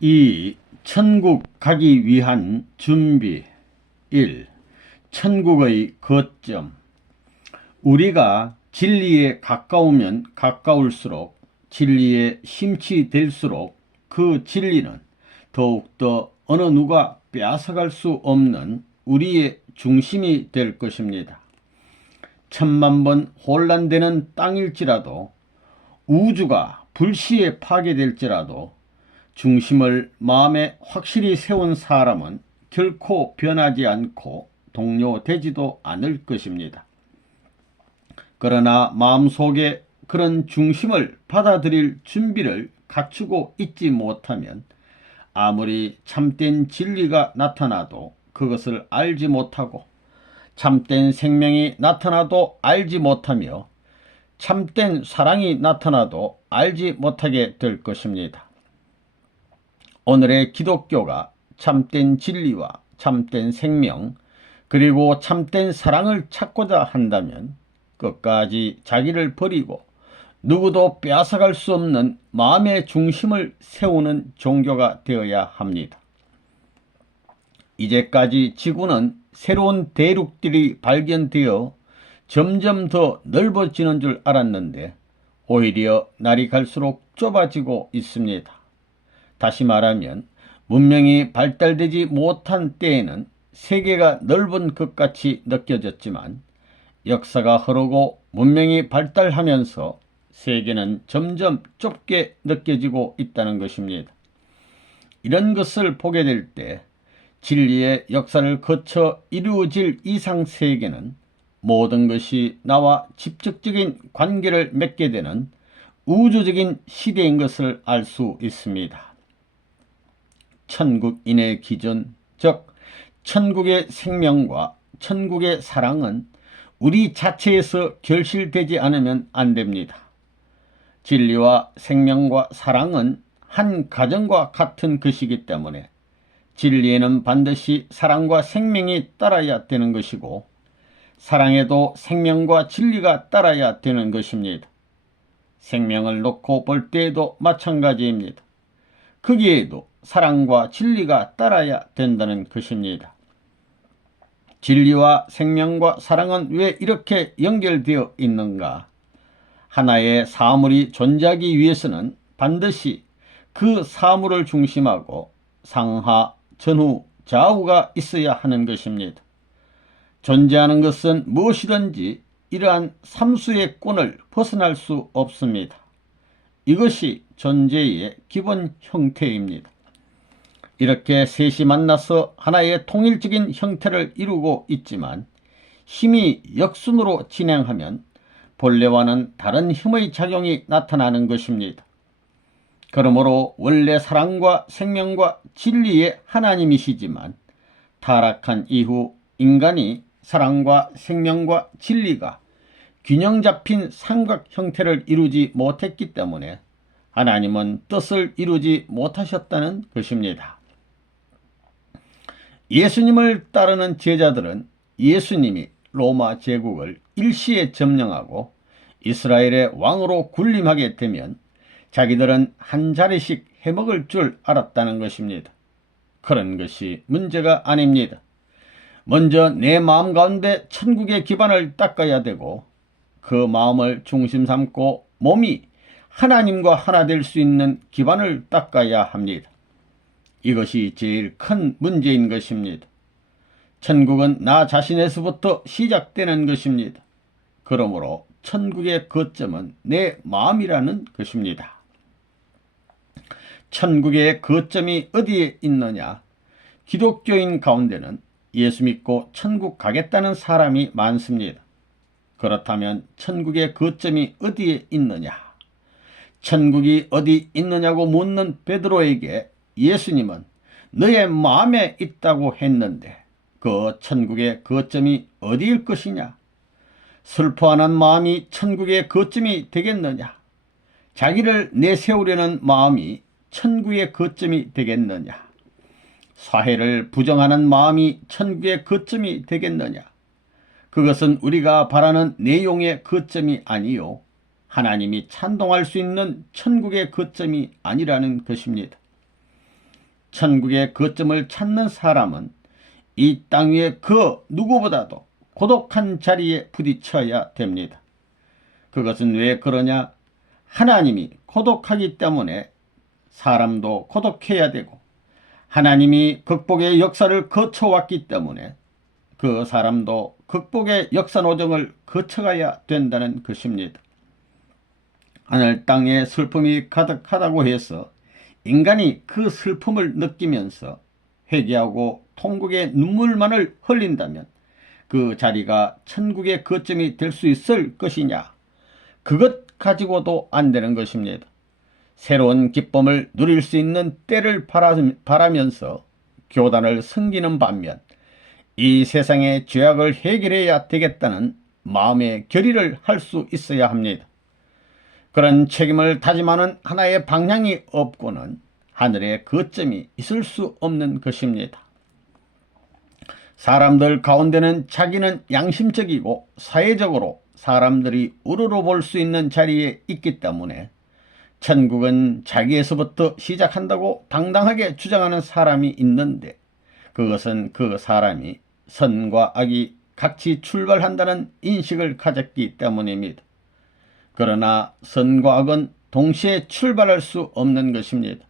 2. 천국 가기 위한 준비. 1. 천국의 거점. 우리가 진리에 가까우면 가까울수록, 진리에 심취될수록 그 진리는 더욱더 어느 누가 빼앗아갈 수 없는 우리의 중심이 될 것입니다. 천만 번 혼란되는 땅일지라도, 우주가 불시에 파괴될지라도 중심을 마음에 확실히 세운 사람은 결코 변하지 않고 동요되지도 않을 것입니다. 그러나 마음속에 그런 중심을 받아들일 준비를 갖추고 있지 못하면 아무리 참된 진리가 나타나도 그것을 알지 못하고, 참된 생명이 나타나도 알지 못하며, 참된 사랑이 나타나도 알지 못하게 될 것입니다. 오늘의 기독교가 참된 진리와 참된 생명, 그리고 참된 사랑을 찾고자 한다면 끝까지 자기를 버리고 누구도 빼앗아갈 수 없는 마음의 중심을 세우는 종교가 되어야 합니다. 이제까지 지구는 새로운 대륙들이 발견되어 점점 더 넓어지는 줄 알았는데 오히려 날이 갈수록 좁아지고 있습니다. 다시 말하면 문명이 발달되지 못한 때에는 세계가 넓은 것 같이 느껴졌지만, 역사가 흐르고 문명이 발달하면서 세계는 점점 좁게 느껴지고 있다는 것입니다. 이런 것을 보게 될 때 진리의 역사를 거쳐 이루어질 이상 세계는 모든 것이 나와 직접적인 관계를 맺게 되는 우주적인 시대인 것을 알 수 있습니다. 천국인의 기준, 즉 천국의 생명과 천국의 사랑은 우리 자체에서 결실되지 않으면 안 됩니다. 진리와 생명과 사랑은 한 가정과 같은 것이기 때문에 진리에는 반드시 사랑과 생명이 따라야 되는 것이고, 사랑에도 생명과 진리가 따라야 되는 것입니다. 생명을 놓고 볼 때에도 마찬가지입니다. 거기에도 사랑과 진리가 따라야 된다는 것입니다. 진리와 생명과 사랑은 왜 이렇게 연결되어 있는가? 하나의 사물이 존재하기 위해서는 반드시 그 사물을 중심하고 상하, 전후, 좌우가 있어야 하는 것입니다. 존재하는 것은 무엇이든지 이러한 삼수의 권을 벗어날 수 없습니다. 이것이 존재의 기본 형태입니다. 이렇게 셋이 만나서 하나의 통일적인 형태를 이루고 있지만, 힘이 역순으로 진행하면 본래와는 다른 힘의 작용이 나타나는 것입니다. 그러므로 원래 사랑과 생명과 진리의 하나님이시지만, 타락한 이후 인간이 사랑과 생명과 진리가 균형 잡힌 삼각 형태를 이루지 못했기 때문에 하나님은 뜻을 이루지 못하셨다는 것입니다. 예수님을 따르는 제자들은 예수님이 로마 제국을 일시에 점령하고 이스라엘의 왕으로 군림하게 되면 자기들은 한 자리씩 해먹을 줄 알았다는 것입니다. 그런 것이 문제가 아닙니다. 먼저 내 마음 가운데 천국의 기반을 닦아야 되고, 그 마음을 중심 삼고 몸이 하나님과 하나 될 수 있는 기반을 닦아야 합니다. 이것이 제일 큰 문제인 것입니다. 천국은 나 자신에서부터 시작되는 것입니다. 그러므로 천국의 거점은 내 마음이라는 것입니다. 천국의 거점이 어디에 있느냐? 기독교인 가운데는 예수 믿고 천국 가겠다는 사람이 많습니다. 그렇다면 천국의 거점이 어디에 있느냐? 천국이 어디 있느냐고 묻는 베드로에게 예수님은 너의 마음에 있다고 했는데 그 천국의 거점이 어디일 것이냐? 슬퍼하는 마음이 천국의 거점이 되겠느냐? 자기를 내세우려는 마음이 천국의 거점이 되겠느냐? 사회를 부정하는 마음이 천국의 거점이 되겠느냐? 그것은 우리가 바라는 내용의 거점이 아니요, 하나님이 찬동할 수 있는 천국의 거점이 아니라는 것입니다. 천국의 거점을 찾는 사람은 이 땅 위에 그 누구보다도 고독한 자리에 부딪혀야 됩니다. 그것은 왜 그러냐? 하나님이 고독하기 때문에 사람도 고독해야 되고, 하나님이 극복의 역사를 거쳐왔기 때문에 그 사람도 극복의 역사 노정을 거쳐가야 된다는 것입니다. 하늘 땅에 슬픔이 가득하다고 해서 인간이 그 슬픔을 느끼면서 회개하고 통곡의 눈물만을 흘린다면 그 자리가 천국의 거점이 될 수 있을 것이냐? 그것 가지고도 안 되는 것입니다. 새로운 기쁨을 누릴 수 있는 때를 바라면서 교단을 섬기는 반면 이 세상의 죄악을 해결해야 되겠다는 마음의 결의를 할 수 있어야 합니다. 그런 책임을 다짐하는 하나의 방향이 없고는 하늘의 거점이 있을 수 없는 것입니다. 사람들 가운데는 자기는 양심적이고 사회적으로 사람들이 우러러볼 수 있는 자리에 있기 때문에 천국은 자기에서부터 시작한다고 당당하게 주장하는 사람이 있는데, 그것은 그 사람이 선과 악이 같이 출발한다는 인식을 가졌기 때문입니다. 그러나 선과 악은 동시에 출발할 수 없는 것입니다.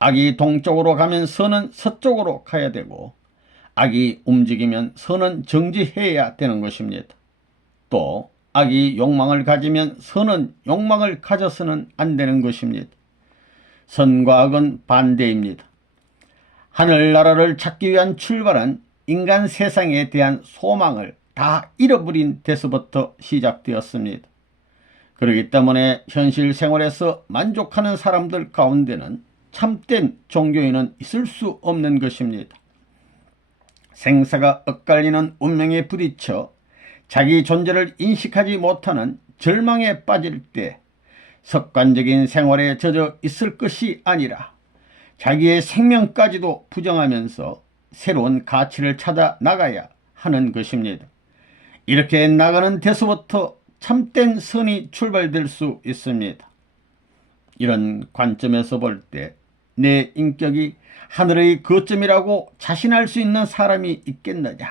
악이 동쪽으로 가면 선은 서쪽으로 가야 되고, 악이 움직이면 선은 정지해야 되는 것입니다. 또 악이 욕망을 가지면 선은 욕망을 가져서는 안 되는 것입니다. 선과 악은 반대입니다. 하늘나라를 찾기 위한 출발은 인간 세상에 대한 소망을 다 잃어버린 데서부터 시작되었습니다. 그렇기 때문에 현실 생활에서 만족하는 사람들 가운데는 참된 종교인은 있을 수 없는 것입니다. 생사가 엇갈리는 운명에 부딪혀 자기 존재를 인식하지 못하는 절망에 빠질 때 습관적인 생활에 젖어 있을 것이 아니라 자기의 생명까지도 부정하면서 새로운 가치를 찾아 나가야 하는 것입니다. 이렇게 나가는 데서부터 참된 선이 출발될 수 있습니다. 이런 관점에서 볼 때 내 인격이 하늘의 거점이라고 자신할 수 있는 사람이 있겠느냐?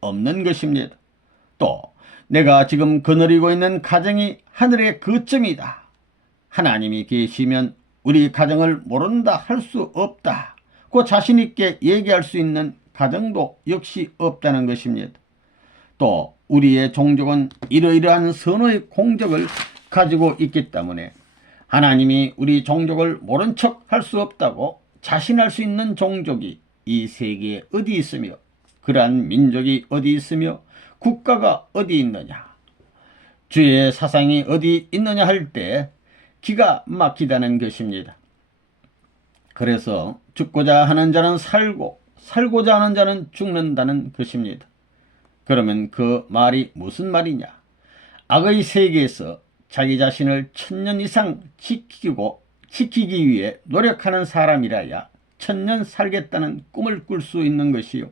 없는 것입니다. 또 내가 지금 거느리고 있는 가정이 하늘의 거점이다. 하나님이 계시면 우리 가정을 모른다 할 수 없다. 그 자신 있게 얘기할 수 있는 가정도 역시 없다는 것입니다. 또 우리의 종족은 이러이러한 선의 공적을 가지고 있기 때문에 하나님이 우리 종족을 모른 척 할 수 없다고 자신할 수 있는 종족이 이 세계에 어디 있으며, 그러한 민족이 어디 있으며 국가가 어디 있느냐, 주의 사상이 어디 있느냐 할 때 기가 막히다는 것입니다. 그래서 죽고자 하는 자는 살고 살고자 하는 자는 죽는다는 것입니다. 그러면 그 말이 무슨 말이냐? 악의 세계에서 자기 자신을 1000년 이상 지키기 위해 노력하는 사람이라야 1000년 살겠다는 꿈을 꿀 수 있는 것이요,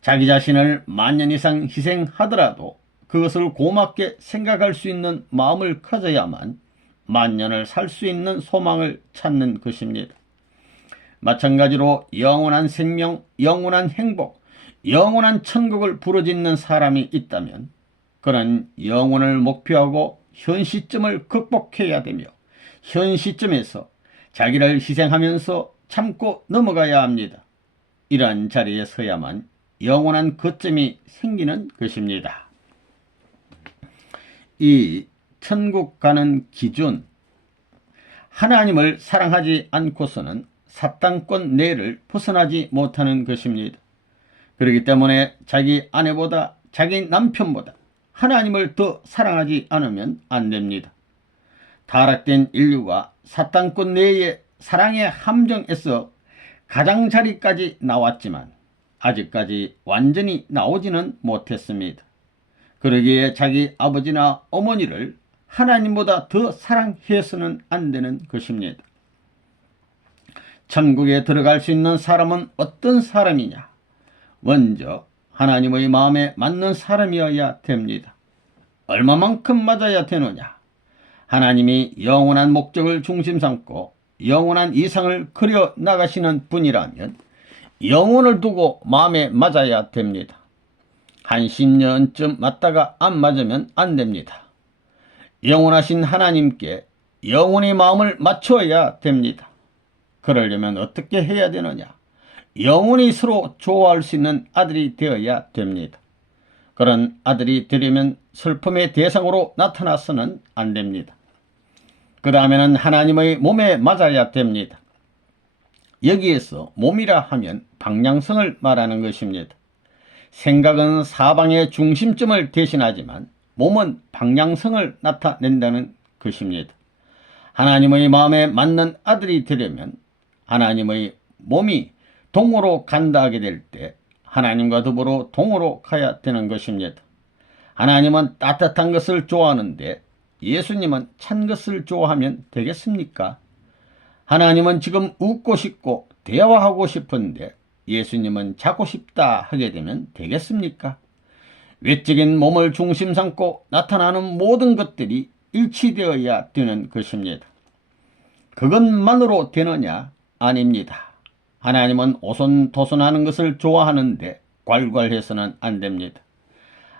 자기 자신을 10,000년 이상 희생하더라도 그것을 고맙게 생각할 수 있는 마음을 가져야만 10,000년을 살 수 있는 소망을 찾는 것입니다. 마찬가지로 영원한 생명, 영원한 행복, 영원한 천국을 부르짖는 사람이 있다면 그는 영혼을 목표하고 현 시점을 극복해야 되며 현 시점에서 자기를 희생하면서 참고 넘어가야 합니다. 이러한 자리에 서야만 영원한 거점이 생기는 것입니다. 이 천국 가는 기준, 하나님을 사랑하지 않고서는 사탄권 내를 벗어나지 못하는 것입니다. 그렇기 때문에 자기 아내보다 자기 남편보다 하나님을 더 사랑하지 않으면 안 됩니다. 타락된 인류가 사탄권 내의 사랑의 함정에서 가장자리까지 나왔지만 아직까지 완전히 나오지는 못했습니다. 그러기에 자기 아버지나 어머니를 하나님보다 더 사랑해서는 안 되는 것입니다. 천국에 들어갈 수 있는 사람은 어떤 사람이냐? 먼저 하나님의 마음에 맞는 사람이어야 됩니다. 얼마만큼 맞아야 되느냐? 하나님이 영원한 목적을 중심 삼고 영원한 이상을 그려 나가시는 분이라면 영혼을 두고 마음에 맞아야 됩니다. 한 10년쯤 맞다가 안 맞으면 안 됩니다. 영원하신 하나님께 영혼의 마음을 맞춰야 됩니다. 그러려면 어떻게 해야 되느냐? 영혼이 서로 좋아할 수 있는 아들이 되어야 됩니다. 그런 아들이 되려면 슬픔의 대상으로 나타나서는 안 됩니다. 그 다음에는 하나님의 몸에 맞아야 됩니다. 여기에서 몸이라 하면 방향성을 말하는 것입니다. 생각은 사방의 중심점을 대신하지만 몸은 방향성을 나타낸다는 것입니다. 하나님의 마음에 맞는 아들이 되려면 하나님의 몸이 동으로 간다 하게 될 때 하나님과 더불어 동으로 가야 되는 것입니다. 하나님은 따뜻한 것을 좋아하는데 예수님은 찬 것을 좋아하면 되겠습니까? 하나님은 지금 웃고 싶고 대화하고 싶은데 예수님은 자고 싶다 하게 되면 되겠습니까? 외적인 몸을 중심 삼고 나타나는 모든 것들이 일치되어야 되는 것입니다. 그것만으로 되느냐? 아닙니다. 하나님은 오손도손하는 것을 좋아하는데 괄괄해서는 안 됩니다.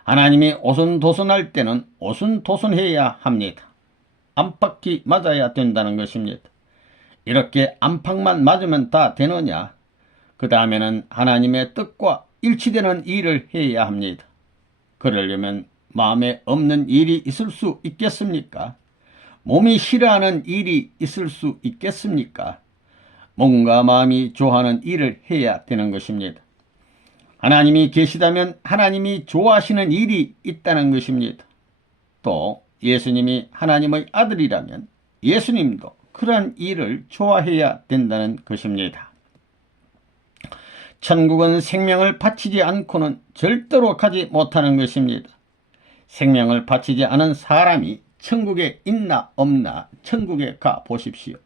하나님이 오손도손할 때는 오손도손해야 합니다. 안팎이 맞아야 된다는 것입니다. 이렇게 안팎만 맞으면 다 되느냐? 그 다음에는 하나님의 뜻과 일치되는 일을 해야 합니다. 그러려면 마음에 없는 일이 있을 수 있겠습니까? 몸이 싫어하는 일이 있을 수 있겠습니까? 몸과 마음이 좋아하는 일을 해야 되는 것입니다. 하나님이 계시다면 하나님이 좋아하시는 일이 있다는 것입니다. 또 예수님이 하나님의 아들이라면 예수님도 그러한 일을 좋아해야 된다는 것입니다. 천국은 생명을 바치지 않고는 절대로 가지 못하는 것입니다. 생명을 바치지 않은 사람이 천국에 있나 없나 천국에 가 보십시오.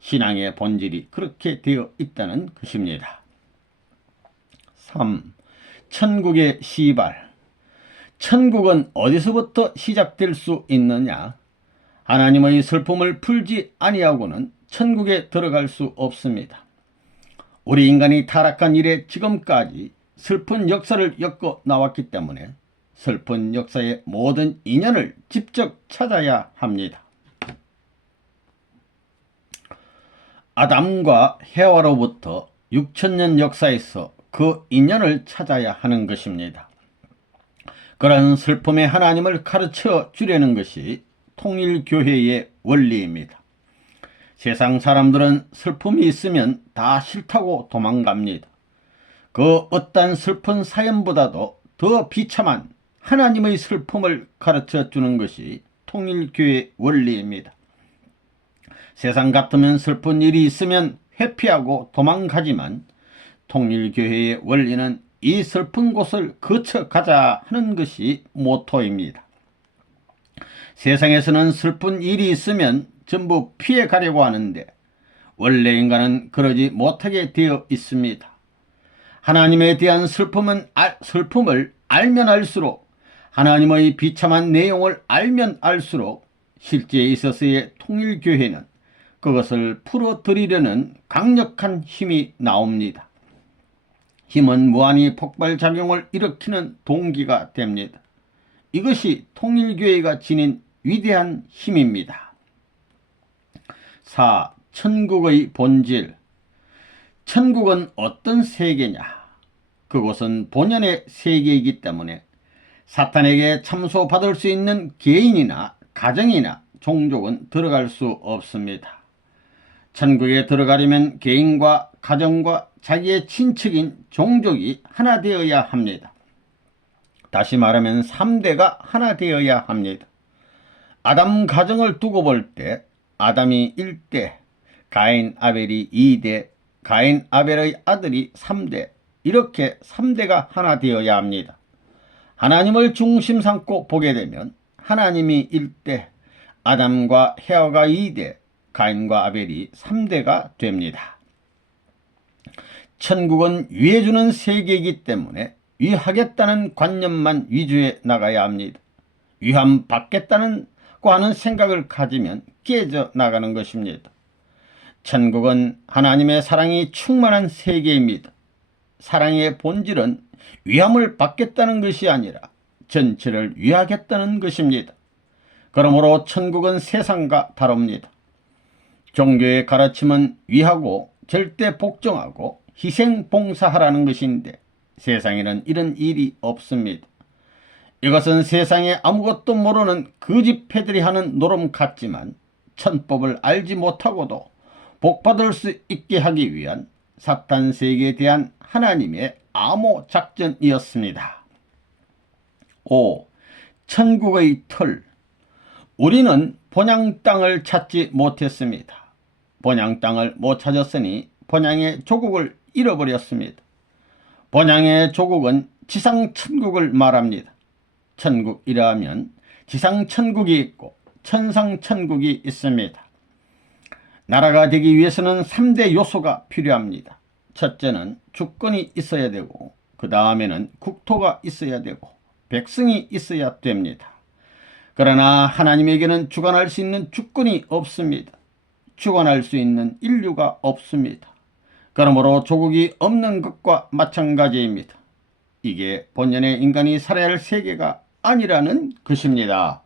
신앙의 본질이 그렇게 되어 있다는 것입니다. 3. 천국의 시발. 천국은 어디서부터 시작될 수 있느냐? 하나님의 슬픔을 풀지 아니하고는 천국에 들어갈 수 없습니다. 우리 인간이 타락한 이래 지금까지 슬픈 역사를 엮어 나왔기 때문에 슬픈 역사의 모든 인연을 직접 찾아야 합니다. 아담과 해와로부터 6천년 역사에서 그 인연을 찾아야 하는 것입니다. 그런 슬픔의 하나님을 가르쳐 주려는 것이 통일교회의 원리입니다. 세상 사람들은 슬픔이 있으면 다 싫다고 도망갑니다. 그 어떤 슬픈 사연보다도 더 비참한 하나님의 슬픔을 가르쳐 주는 것이 통일교회의 원리입니다. 세상 같으면 슬픈 일이 있으면 회피하고 도망가지만 통일교회의 원리는 이 슬픈 곳을 거쳐가자 하는 것이 모토입니다. 세상에서는 슬픈 일이 있으면 전부 피해가려고 하는데 원래 인간은 그러지 못하게 되어 있습니다. 하나님에 대한 슬픔을 알면 알수록 하나님의 비참한 내용을 알면 알수록 실제에 있어서의 통일교회는 그것을 풀어드리려는 강력한 힘이 나옵니다. 힘은 무한히 폭발작용을 일으키는 동기가 됩니다. 이것이 통일교회가 지닌 위대한 힘입니다. 4. 천국의 본질. 천국은 어떤 세계냐? 그곳은 본연의 세계이기 때문에 사탄에게 참소받을 수 있는 개인이나 가정이나 종족은 들어갈 수 없습니다. 천국에 들어가려면 개인과 가정과 자기의 친척인 종족이 하나 되어야 합니다. 다시 말하면 3대가 하나 되어야 합니다. 아담 가정을 두고 볼 때 아담이 1대, 가인 아벨이 2대, 가인 아벨의 아들이 3대, 이렇게 3대가 하나 되어야 합니다. 하나님을 중심 삼고 보게 되면 하나님이 1대, 아담과 헤아가 2대, 가인과 아벨이 3대가 됩니다. 천국은 위해주는 세계이기 때문에 위하겠다는 관념만 위주해 나가야 합니다. 위함 받겠다는 하는 생각을 가지면 깨져 나가는 것입니다. 천국은 하나님의 사랑이 충만한 세계입니다. 사랑의 본질은 위함을 받겠다는 것이 아니라 전체를 위하겠다는 것입니다. 그러므로 천국은 세상과 다릅니다. 종교의 가르침은 위하고 절대 복종하고 희생 봉사하라는 것인데 세상에는 이런 일이 없습니다. 이것은 세상에 아무것도 모르는 거짓패들이 하는 노름 같지만 천법을 알지 못하고도 복받을 수 있게 하기 위한 사탄 세계에 대한 하나님의 암호 작전이었습니다. 5. 천국의 틀. 우리는 본향 땅을 찾지 못했습니다. 본향 땅을 못 찾았으니 본향의 조국을 잃어버렸습니다. 본향의 조국은 지상 천국을 말합니다. 천국이라 하면 지상 천국이 있고 천상 천국이 있습니다. 나라가 되기 위해서는 3대 요소가 필요합니다. 첫째는 주권이 있어야 되고 그 다음에는 국토가 있어야 되고 백성이 있어야 됩니다. 그러나 하나님에게는 주관할 수 있는 주권이 없습니다. 주관할 수 있는 인류가 없습니다. 그러므로 조국이 없는 것과 마찬가지입니다. 이게 본연의 인간이 살아야 할 세계가 아니라는 것입니다.